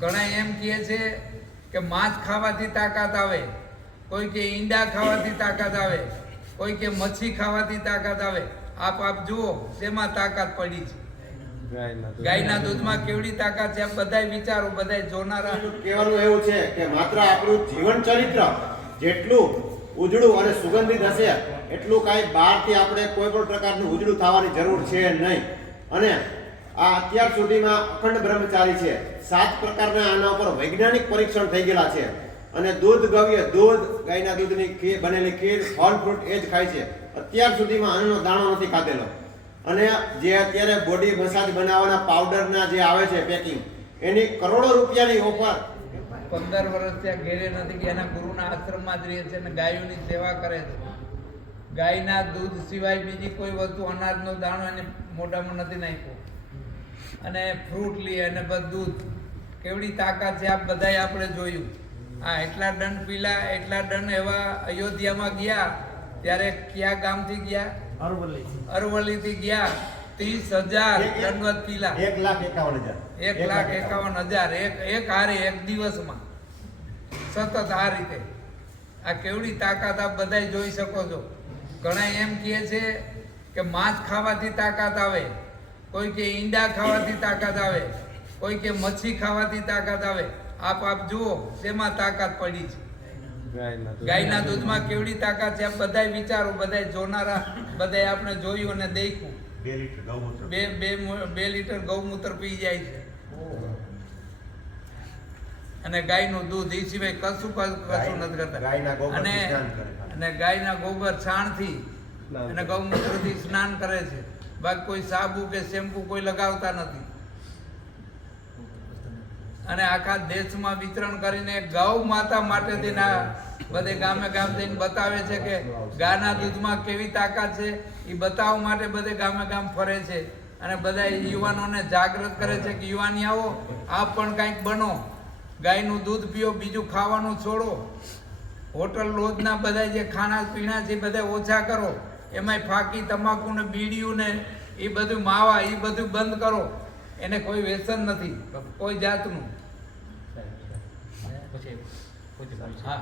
ઘણા એમ કહે છે કે માંસ ખાવાથી તાકાત આવે, કોઈ કે ઈંડા ખાવાથી તાકાત આવે, કોઈ કે મચ્છી ખાવાથી તાકાત આવે. આપ જુઓ શેમાં તાકાત પડી છે. ગાયના દૂધમાં કેવડી તાકાત છે. બધાય વિચારો, બધાય જોનારા. કહેવાનું એવું છે કે માત્ર આપણું જીવન ચરિત્ર જેટલું ઉજળું અને સુગંધિત હશે એટલું કાંઈ બહારથી આપણે કોઈ પણ પ્રકારનું ઉજળું થવાની જરૂર છે નહીં. અને આ અત્યાર સુધીમાં અખંડ બ્રહ્મચારી છે. 7 પ્રકારના આના ઉપર વૈજ્ઞાનિક પરીક્ષણ થઈ ગયેલા છે. અને દૂધ ગવ્ય દૂધ, ગાયના દૂધની ખીર, બનેલી ખીર, ફળ ફ્રૂટ એ જ ખાય છે. અત્યાર સુધીમાં અન્નનો દાણો નથી ખાધેલો. અને જે અત્યારે બોડી મસાજ બનાવવાના પાવડરના જે આવે છે પેકિંગ, એની કરોડો રૂપિયાની ઓફર. 15 વર્ષ ત્યાં ઘેરે નથી કે એના ગુરુના આશ્રમમાં જ રહે છે અને ગાયોની સેવા કરે છે. ગાયના દૂધ સિવાય બીજી કોઈ વસ્તુ, અનાજનો દાણો એને મોઢામાં નથી નાખ્યો. અને ફ્રૂટ લે અને બધું કેવડી તાકાત છે આ બધાય આપણે જોયું. એટલા દંડ પીલા, એટલા દંડ એવા. અયોધ્યામાં ગયા ત્યારે કયા ગામથી ગયા? અરવલ્લીથી ગયા. 30,000 દંડવત પીલા. 1,51,000. 1,51,000 એક હારે એક દિવસમાં, સતત આ રીતે. આ કેવડી તાકાત આપ બધાય જોઈ શકો છો. ઘણા એમ કહે છે કે માંસ ખાવાથી તાકાત આવે, કોઈ કે ઈંડા ખાવાથી તાકાત આવે, કોઈ કે મચ્છી ખાવાથી તાકાત આવે. આપ જુઓ શેમાં તાકાત પડી છે. ગાયના દૂધમાં કેવડી તાકાત છે. આ બધાય વિચારો, બધાય જોનારા, બધાય આપણે જોયું અને દેખ્યું. 2 લીટર ગૌમૂત્ર પી જાય છે. અને ગાયનું દૂધ એ સિવાય કશું નથી કરતા. અને ગાયના ગોબર છાણથી અને ગૌમૂત્રથી સ્નાન કરે છે. બાકી કોઈ સાબુ કે શેમ્પુ કોઈ લગાવતા નથી. અને આખા દેશમાં વિતરણ કરીને ગૌ માતા માટે બધે ગામે ગામ જઈને બતાવે છે કે ગાયના દૂધમાં કેવી તાકાત છે. એ બતાવવા માટે બધે ગામે ગામ ફરે છે. અને બધા યુવાનોને જાગૃત કરે છે કે યુવાની આવો, આપ પણ કંઈક બનો, ગાયનું દૂધ પીઓ, બીજું ખાવાનું છોડો. હોટલ રોજના બધા જે ખાણા પીણા છે બધા ઓછા કરો. એમાંય ફાકી, તમાકુ ને બીડીયું ને એ બધું માવા એ બધું બંધ કરો. એને કોઈ વ્યસન નથી કોઈ જાતનું. હા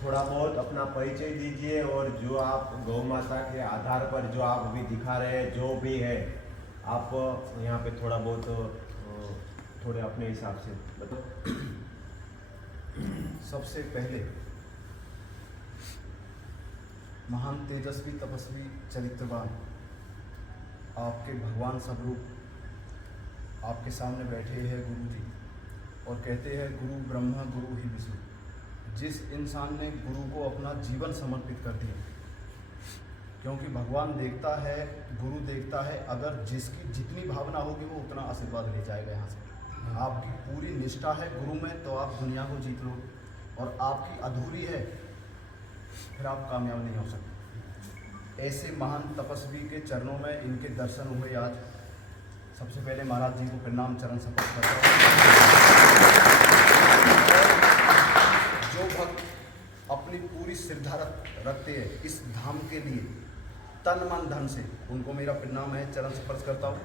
थोड़ा बहुत अपना परिचय दीजिए और जो आप गौ माता के आधार पर जो आप अभी दिखा रहे हैं, जो भी है, आप यहाँ पे थोड़ा बहुत थोड़े अपने हिसाब से बताओ। सबसे पहले महान तेजस्वी तपस्वी चरित्रवान आपके भगवान स्वरूप आपके सामने बैठे हैं गुरु जी, और कहते हैं गुरु ब्रह्मा गुरु ही विष्णु। जिस इंसान ने गुरु को अपना जीवन समर्पित कर दिया, क्योंकि भगवान देखता है, गुरु देखता है, अगर जिसकी जितनी भावना होगी वो उतना आशीर्वाद ले जाएगा यहाँ से। आपकी पूरी निष्ठा है गुरु में तो आप दुनिया को जीत लो, और आपकी अधूरी है फिर आप कामयाब नहीं हो सकते। ऐसे महान तपस्वी के चरणों में इनके दर्शन हुए आज। सबसे पहले महाराज जी को प्रणाम, चरण स्पर्श करता हूँ। जो भक्त अपनी पूरी श्रद्धा रखते हैं इस धाम के लिए तन मन धन से, उनको मेरा प्रणाम है, चरण स्पर्श करता हूँ।